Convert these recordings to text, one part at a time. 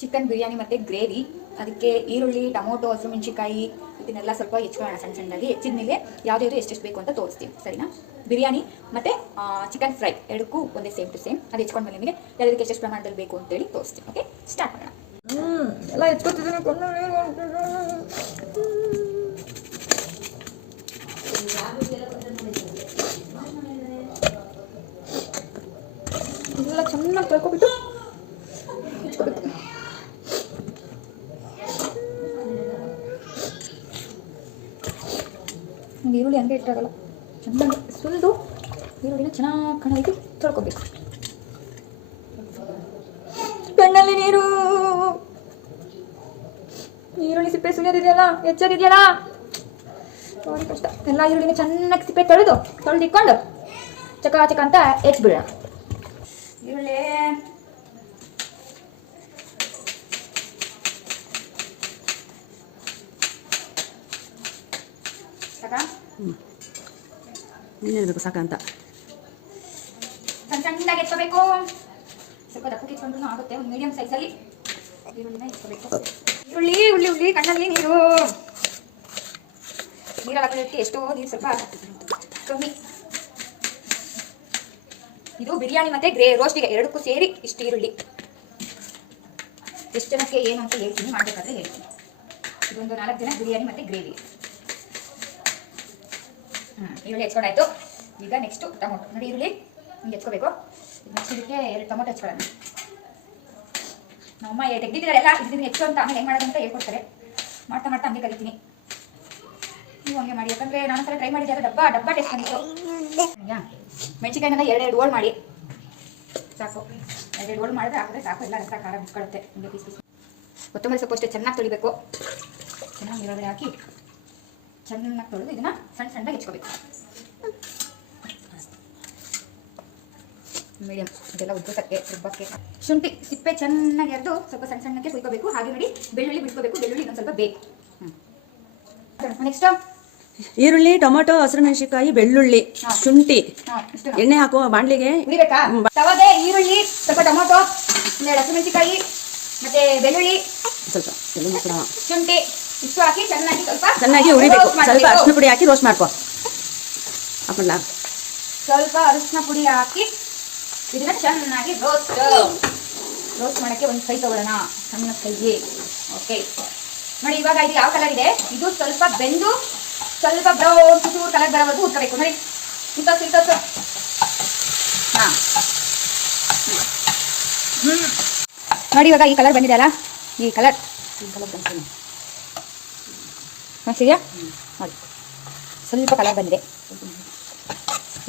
Chicken biryani ಮತ್ತು gravy, ಅದಕ್ಕೆ ಈರುಳ್ಳಿ, ಟೊಮೊಟೊ ಹಸಿಮೆಣಸಿಕಾಯಿ ಇದನ್ನೆಲ್ಲ ಸ್ವಲ್ಪ ಹೆಚ್ಕೊಳ್ಳೋಣ ಸಣ್ಣ ಸಣ್ಣದಾಗಿ. ಹೆಚ್ಚಿದ ಮೇಲೆ ಯಾವ್ದು ಎಷ್ಟೆಷ್ಟು ಬೇಕು ಅಂತ ತೋರಿಸ್ತೀವಿ ಸರಿನಾ? ಬಿರಿಯಾನಿ ಮತ್ತು ಚಿಕನ್ ಫ್ರೈ ಎರಡಕ್ಕೂ ಒಂದೇ ಸೇಮ್ ಟು ಸೇಮ್. ಅದು ಹೆಚ್ಕೊಂಡ್ಮೇಲೆ ನಿಮಗೆ ಯಾವುದಕ್ಕೆ ಎಷ್ಟೆಷ್ಟು ಪ್ರಮಾಣದಲ್ಲಿ ಬೇಕು ಅಂತೇಳಿ ತೋರಿಸ್ತೀವಿ ಓಕೆ? ಸ್ಟಾರ್ಟ್ ಮಾಡೋಣ. ಎಲ್ಲ ಎಲ್ಲ ಚೆನ್ನಾಗಿ ತೊಳ್ಕೊಬಿಟ್ಟು ನಂಗೆ ಈರುಳ್ಳಿ ಹಂಗೆ ಇಟ್ಟಾಗಲ್ಲ ಚೆನ್ನಾಗಿ ಸುಲಿದು ಈರುಳ್ಳಿನ ಚೆನ್ನಾಗಿ ಕಣಕ್ಕೆ ತೊಳ್ಕೊಬೇಕು. ಕಣ್ಣಲ್ಲಿ ನೀರು. ಈರುಳ್ಳಿ ಸಿಪ್ಪೆ ಸುಲಿಯೋದಿದೆಯಲ್ಲ ಎಚ್ಚರಿದೆಯಲ್ಲ ನೋಡಿ ಕಷ್ಟ. ಎಲ್ಲ ಈರುಳ್ಳಿನ ಚೆನ್ನಾಗಿ ಸಿಪ್ಪೆ ತೊಳೆದು ತೊಳೆದಿಟ್ಕೊಂಡು ಚಕ ಚಕ ಅಂತ ಎಚ್ಬಿಡೋಣ ಈರುಳ್ಳಿ. ಚಕ. ನೀನು ಹೇಳ್ಬೇಕು ಸಾಕಂತ ಸಣ್ಣ ಸಣ್ಣದಾಗಿ ಎತ್ಕೋಬೇಕು ಸ್ವಲ್ಪ ದಪ್ಪಕ್ಕೆ ಇಟ್ಕೊಂಡ್ರು ಆಗುತ್ತೆ ಒಂದು ಮೀಡಿಯಂ ಸೈಜಲ್ಲಿ ಈರುಳ್ಳಿನ ಇಟ್ಕೋಬೇಕು ಈರುಳ್ಳಿ ಉಳ್ಳಿ ಉಳ್ಳಿ ಕಣ್ಣಲ್ಲಿ ನೀರು ನೀರಲ್ಲಿ ಹಾಕೋದಕ್ಕೆ ಎಷ್ಟೋ ನೀರು ಸ್ವಲ್ಪ ಕಮ್ಮಿ ಇದು ಬಿರಿಯಾನಿ ಮತ್ತೆ ಗ್ರೇ ರೋಸ್ಟಿಗೆ ಎರಡಕ್ಕೂ ಸೇರಿ ಇಷ್ಟು ಈರುಳ್ಳಿ ಎಷ್ಟು ಜನಕ್ಕೆ ಏನು ಅಂತ ಹೇಳ್ತೀನಿ ಮಾಡಬೇಕಾದ್ರೆ ಹೇಳ್ತೀನಿ ಇದೊಂದು ನಾಲ್ಕು ಜನ ಬಿರಿಯಾನಿ ಮತ್ತೆ ಗ್ರೇವಿ ಈರುಳ್ಳಿ ಹೆಚ್ಕೊಂಡಾಯ್ತು ಈಗ ನೆಕ್ಸ್ಟು ಟೊಮೊಟೊ. ನೋಡಿ ಈರುಳ್ಳಿ ಹಿಂಗೆ ಹೆಚ್ಕೋಬೇಕು ನೆಕ್ಸ್ಟ್ ಇದಕ್ಕೆ ಎರಡು ಟೊಮೊಟೊ ಹೆಚ್ಕೊಳ್ಳೋಣ ನಮ್ಮಮ್ಮ ತೆಗ್ದಿದ್ದೀರಲ್ಲ ಇದನ್ನ ಹೆಚ್ಚು ಅಂತ ಆಮೇಲೆ ಹೆಂಗೆ ಮಾಡೋದು ಅಂತ ಹೇಳ್ಕೊಡ್ತಾರೆ. ಮಾಡ್ತಾ ಮಾಡ್ತಾ ಹಂಗೆ ಕಲಿತೀನಿ ನೀವು ಹಂಗೆ ಮಾಡಿ, ಯಾಕಂದ್ರೆ ನಾನು ಸಲ ಟ್ರೈ ಮಾಡಿದ್ದೆ ಡಬ್ಬ ಡಬ್ಬ ಟೇಸ್ಟ್ ಯಾ ಎರಡು ಎರಡೆರಡು ಓಲ್ ಮಾಡಿ. ಸಾಕು. ಎರಡೆರಡು ಓಲ್ ಮಾಡಿದ್ರೆ ಹಾಕಿದ್ರೆ ಸಾಕು, ಎಲ್ಲ ರಸ, ಖಾರ ಬಿಟ್ಕೊಳ್ಳುತ್ತೆ. ಹಿಂಗೆ ಪೀಸ್ ಪೀಸ್. ಕೊತ್ತಂಬರಿ ಸೊಪ್ಪು ಅಷ್ಟೇ ಚೆನ್ನಾಗಿ ತೊಳಿಬೇಕು. ಚೆನ್ನಾಗಿ ಇರೋದ್ರೆ ಹಾಕಿ ಚೆನ್ನಾಗಿ ತೊಳೆದು ಇದನ್ನ ಸಣ್ಣ ಸಣ್ಣದಾಗಿ ಹೆಚ್ಕೋಬೇಕು. ಮೀಡಿಯಂ ಇದೆಲ್ಲ ಉದ್ದುಸಕ್ಕೆ ರುಬ್ಬಕ್ಕೆ. ಶುಂಠಿ ಸಿಪ್ಪೆ ಚೆನ್ನಾಗಿ ಅರ್ದು ಸ್ವಲ್ಪ ಸಣ್ಣ ಸಣ್ಣಕ್ಕೆ ಕುಯ್ಕೋಬೇಕು. ಹಾಗೆ ನೋಡಿ ಬೆಳ್ಳುಳ್ಳಿ ಬಿಡ್ಕೋಬೇಕು ಬೆಳ್ಳುಳ್ಳಿ ಇನ್ನೊಂದು ಸ್ವಲ್ಪ ಬೇಕು. ನೆಕ್ಸ್ಟ್ ಈರುಳ್ಳಿ ಟೊಮೊಟೊ ಹಸಿರುಮೆಣಸಿನಕಾಯಿ ಬೆಳ್ಳುಳ್ಳಿ ಶುಂಠಿ. ಎಣ್ಣೆ ಹಾಕುವ ಬಾಣ್ಲಿಗೆ. ತವಗೆ ಈರುಳ್ಳಿ ಸ್ವಲ್ಪ ಟೊಮೊಟೊ ಹಸಿಮೆಣಸಿಕಾಯಿ ಮತ್ತೆ ಬೆಳ್ಳುಳ್ಳಿ ಸ್ವಲ್ಪ? ಶುಂಠಿ ಇಷ್ಟು ಹಾಕಿ ಚೆನ್ನಾಗಿ ಸ್ವಲ್ಪ ಚೆನ್ನಾಗಿ ಉರಿಬೇಕು. ಸ್ವಲ್ಪ ಅರಿಶಿನ ಪುಡಿ ಹಾಕಿ ರೋಸ್ಟ್ ಮಾಡ್ಕೊ. ಸ್ವಲ್ಪ ಅರಿಶಿನ ಪುಡಿ ಹಾಕಿ ಇದನ್ನ ಚೆನ್ನಾಗಿ ರೋಸ್ಟ್ ರೋಸ್ಟ್ ಮಾಡಕ್ಕೆ ಒಂದು ಕೈ ತಗೊಳ್ಳೋಣ. ಸಣ್ಣ ಕೈಗೆ. ಓಕೆ ನೋಡಿ, ಇವಾಗ ಇದು ಯಾವ ಕಲರ್ ಇದೆ? ಇದು ಸ್ವಲ್ಪ ಬೆಂದು, ಸ್ವಲ್ಪ ಬ್ರೌನ್ ಚೂರು ಕಲರ್ ಬರೋವರೆಗೂ ಉತ್ಕೋಬೇಕು ನೋಡಿ. ಇಂಥದ್ದು ಸಿಂತ ಹಾ. ಹ್ಞೂ ನೋಡಿ, ಇವಾಗ ಈ ಕಲರ್ ಬಂದಿದೆ ಅಲ್ಲ ಈ ಕಲರ್ ಈ ಕಲರ್ ಬಂದಿದೆ. ಕಾಣಿಸ್ತಿದ್ಯಾ ನೋಡಿ. ಸ್ವಲ್ಪ ಕಲರ್ ಬಂದಿದೆ.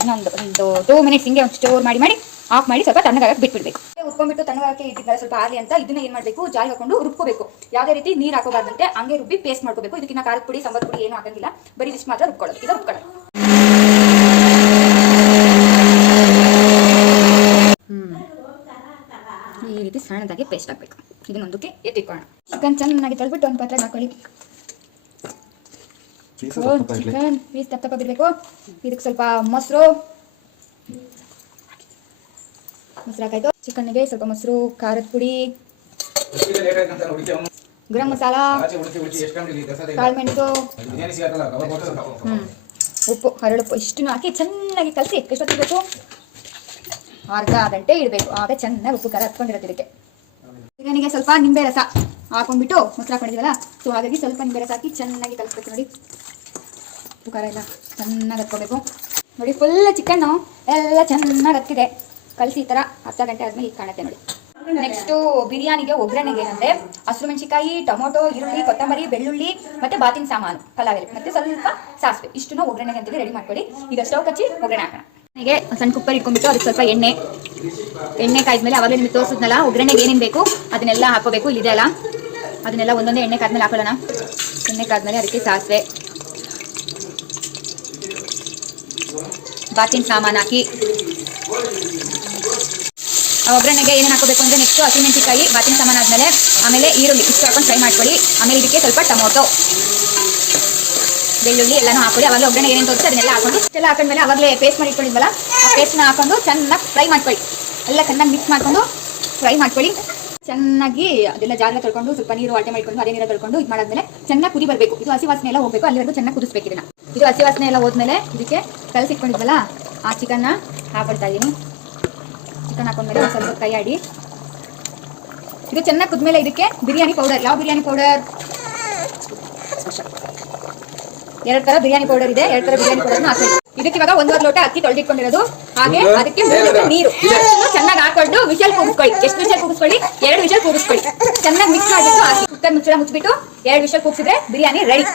ಇನ್ನೊಂದು, ಒಂದು ಟೂ ಮಿನಿಟ್ಸ್ ಹಿಂಗೆ ಒಂದು ಸ್ಟೋರ್ ಮಾಡಿ ಮಾಡಿ. ಆಫ್ ಮಾಡಿ ಸ್ವಲ್ಪ ತಣ್ಣಗಾಗಕ್ಕೆ ಬಿಟ್ಬಿಡ್ಬೇಕು. ಉಟ್ಕೊಂಡ್ಬಿಟ್ಟು ತಣ್ಣಗಾಗಕ್ಕೆ ಇಟ್ಟಿದ್ದಾರೆ ಸ್ವಲ್ಪ ಆಗಲಿ ಅಂತ. ಇದನ್ನ ಏನು ಮಾಡಬೇಕು? ಜಾಯಿ ಹಾಕೊಂಡು ರುಬ್ಕೋಬೇಕು. ಯಾವುದೇ ರೀತಿ ನೀರು ಹಾಕೋಬಾರ್ದಂತೆ ಹಂಗೆ ರುಬ್ಬಿ ಪೇಸ್ಟ್ ಮಾಡ್ಕೋಬೇಕು. ಇದಕ್ಕಿನ್ನ ಖಾರದ ಪುಡಿ ಸಾಂಬಾರ್ ಪುಡಿ ಏನು ಹಾಕಂಗಿಲ್ಲ ಬರೀ ಇಷ್ಟು ಮಾತ್ರ ರುಬ್ಕೊಳ್ಳೋದು. ಇದು ರುಬ್ಕೊಳ್ಳೋದು. ಈ ರೀತಿ ಸಣ್ಣದಾಗಿ ಪೇಸ್ಟ್ ಹಾಕ್ಬೇಕು. ಇದನ್ನೊಂದಕ್ಕೆ ಎತ್ತಿಕೊಳ್ಳೋಣ. ಚಿಕನ್ ಚೆನ್ನಾಗಿ ತೊಳ್ಬಿಟ್ಟು ಒಂದು ಪಾತ್ರೆಗೆ ಹಾಕೊಳ್ಳಿ. ಚಿಕನ್. ಪೀಸ್ ದಪ್ಪ ಬಿಡಬೇಕು ಇದಕ್ಕೆ ಸ್ವಲ್ಪ ಮೊಸರು ಮೊಸರು ಹಾಕಾಯ್ತು ಚಿಕನ್ನಿಗೆ ಸ್ವಲ್ಪ ಮೊಸರು, ಖಾರದ ಪುಡಿ. ಗರಂ ಮಸಾಲ. ಕಾಳುಮೆಣಸು ಉಪ್ಪು ಹರಳುಪ್ಪು ಇಷ್ಟನ್ನು ಹಾಕಿ ಚೆನ್ನಾಗಿ ಕಲಸಿ ಎಷ್ಟೊತ್ತು ಬೇಕು? ಅರ್ಧ ಗಂಟೆ ಇಡಬೇಕು. ಆಗ ಚೆನ್ನಾಗಿ ಉಪ್ಪು, ಖಾರ ಹತ್ಕೊಂಡಿರುತ್ತೆ ಇದಕ್ಕೆ. ಬಿರಿಯಾನಿಗೆ ಸ್ವಲ್ಪ ನಿಂಬೆ ರಸ ಹಾಕೊಂಡ್ಬಿಟ್ಟು ಮೊಸರು ಹಾಕೊಂಡಿದ್ದೀವಲ್ಲ ಸೊ ಹಾಗಾಗಿ ಸ್ವಲ್ಪ ನಿಂಬೆ ರಸ ಹಾಕಿ ಚೆನ್ನಾಗಿ ಕಲಸ್ಬೇಕು ನೋಡಿ. ಉಪ್ಪು, ಖಾರ ಎಲ್ಲ ಚೆನ್ನಾಗಿ ಹತ್ಕೋಬೇಕು. ನೋಡಿ ಫುಲ್ ಚಿಕನ್ನು ಎಲ್ಲ ಚೆನ್ನಾಗಿ ಹತ್ತಿದೆ ಕಲಸಿ ಈ ಥರ ಅರ್ಧ ಗಂಟೆ ಆದ್ಮೇಲೆ ಈಗ ಕಾಣುತ್ತೆ ನೋಡಿ. ನೆಕ್ಸ್ಟು ಬಿರಿಯಾನಿಗೆ ಒಗ್ಗರಣೆಗೆ ಏನಂದ್ರೆ ಹಸಿರು ಮೆಣಸಿಕಾಯಿ ಟೊಮೊಟೊ, ಈರುಳ್ಳಿ, ಕೊತ್ತಂಬರಿ, ಬೆಳ್ಳುಳ್ಳಿ ಮತ್ತೆ ಬಾತಿನ ಸಾಮಾನು ಪಲಾವ್ ಎಲೆ ಮತ್ತೆ ಸ್ವಲ್ಪ ಸಾಸಿವೆ. ಇಷ್ಟನ್ನು ಒಗ್ಗರಣೆಗೆ ಅಂತ ರೆಡಿ ಮಾಡ್ಕೊಳ್ಳಿ. ಈಗ ಸ್ಟವ್ ಕಚ್ಚಿ ಒಗ್ಗರಣೆ ಹಾಕೋಣ. ನನಗೆ ಸಣ್ಣ ಕುಕ್ಕರ್ ಇಟ್ಕೊಂಡ್ಬಿಟ್ಟು ಅದಕ್ಕೆ ಸ್ವಲ್ಪ ಎಣ್ಣೆ. ಎಣ್ಣೆ ಕಾಯ್ದ್ಮೇಲೆ ಅವಾಗಲೇ ನಿಮಗೆ ತೋರಿಸಿದ್ನಲ್ಲ, ಒಗ್ಗರಣೆಗೆ ಏನೇನು ಬೇಕು ಅದನ್ನೆಲ್ಲ ಹಾಕೋಬೇಕು ಇಲ್ಲಿದೆ ಅಲ್ಲ. ಅದನ್ನೆಲ್ಲ ಒಂದೊಂದೇ ಎಣ್ಣೆ ಕಾದ್ಮೇಲೆ ಹಾಕೊಳ್ಳೋಣ. ಎಣ್ಣೆ ಕಾದ್ಮೇಲೆ ಅದಕ್ಕೆ ಸಾಸಿವೆ. ಬಾತಿನ ಸಾಮಾನು ಹಾಕಿ. ಒಗ್ಗರಣೆಗೆ ಏನೇನು ಹಾಕೋಬೇಕು ಅಂದರೆ ನೆಕ್ಸ್ಟು ಹಸಿಮೆಣಸಿಕಾಯಿ ಬಾತಿನ ಸಾಮಾನು ಆದಮೇಲೆ, ಆಮೇಲೆ ಈರುಳ್ಳಿ ಇಷ್ಟು ಹಾಕೊಂಡು ಫ್ರೈ ಮಾಡ್ಕೊಳ್ಳಿ. ಆಮೇಲೆ ಇದಕ್ಕೆ ಸ್ವಲ್ಪ ಟೊಮೊಟೊ. ಬೆಳ್ಳುಳ್ಳಿ ಎಲ್ಲನೂ ಹಾಕೊಳ್ಳಿ. ಅವಾಗ ಒಗ್ಗರಣೆ ಏನೇನು ತೋರಿಸಿ ಅದನ್ನೆಲ್ಲ ಹಾಕೊಂಡು, ಇಷ್ಟೆಲ್ಲ ಹಾಕೊಂಡ್ಮೇಲೆ ಅವಾಗಲೇ ಪೇಸ್ಟ್ ಮಾಡಿ ಇಟ್ಕೊಂಡಿದ್ವಲ್ಲ, ಆ ಪೇಸ್ಟ್ನ ಹಾಕೊಂಡು ಚೆನ್ನಾಗಿ ಫ್ರೈ ಮಾಡ್ಕೊಳ್ಳಿ. ಎಲ್ಲ ಚೆನ್ನಾಗಿ ಮಿಕ್ಸ್ ಮಾಡ್ಕೊಂಡು ಫ್ರೈ ಮಾಡ್ಕೊಳ್ಳಿ. ಚೆನ್ನಾಗಿ ಅದೆಲ್ಲ ಜಾಗ ತೊಳ್ಕೊಂಡು, ಸ್ವಲ್ಪ ನೀರು ಅಳತೆ ಮಾಡ್ಕೊಂಡು ಅದೇ ನೀರು ತೊಳ್ಕೊಂಡು ಇದು ಮಾಡಾದ್ಮೇಲೆ ಚೆನ್ನಾಗಿ ಕುದಿ ಬರಬೇಕು. ಇದು ಹಸಿ ವಾಸನೆ ಎಲ್ಲ ಹೋಗ್ಬೇಕು, ಅಲ್ಲಿವರೆಗೂ ಚೆನ್ನಾಗಿ ಕುದಿಸ್ಬೇಕು ಇದನ್ನ. ಇದು ಹಸಿ ವಾಸನೆ ಎಲ್ಲ ಹೋದ್ಮೇಲೆ ಇದಕ್ಕೆ ಕಲಸಿಟ್ಕೊಂಡಿದ್ವಲ್ಲ ಆ ಚಿಕನ್ನ ಹಾಕೊಳ್ತಾ ಇದ್ದೀನಿ ಚಿಕನ್ ಹಾಕೊಂಡ್ಮೇಲೆ ಒಂದು ಸ್ವಲ್ಪ ಕೈ ಆಡಿ. ಇದು ಚೆನ್ನಾಗಿ ಕುದ್ಮೇಲೆ ಇದಕ್ಕೆ ಬಿರಿಯಾನಿ ಪೌಡರ್ ಯಾವ ಬಿರಿಯಾನಿ ಪೌಡರ್ ಎರಡು ತರ ಬಿರಿಯಾನಿ ಪೌಡರ್ ಇದೆ. ಎರಡು ತರ ಬಿರಿಯಾನಿ ಪೌಡರ್ ಇದಕ್ಕೆ ಇವಾಗ ಒಂದೂವರೆ ಲೋಟ ಅಕ್ಕಿ ತೊಳೆದಿಟ್ಕೊಂಡಿರೋದು. ಹಾಗೆ ಅದಕ್ಕೆ ನೀರು. ಚೆನ್ನಾಗಿ ಹಾಕೊಂಡು ವಿಶಲ್ ಕೂಗಿಸ್ಕೊಳ್ಳಿ. ಎಷ್ಟು ವಿಷಲ್ ಕೂಗಿಸ್ಕೊಳ್ಳಿ? ಎರಡು ವಿಷಲ್ ಕೂಗಿಸ್ಕೊಳ್ಳಿ. ಚೆನ್ನಾಗಿ ಮಿಕ್ಸ್ ಮಾಡಿಬಿಟ್ಟು ಹಾಕಿ. ಕುಕ್ಕರ್ ಮುಚ್ಚಳ ಮುಚ್ಚಿಬಿಟ್ಟು ಎರಡು ವಿಷಲ್ ಕೂಗಿಸಿದ್ರೆ ಬಿರಿಯಾನಿ ರೆಡಿ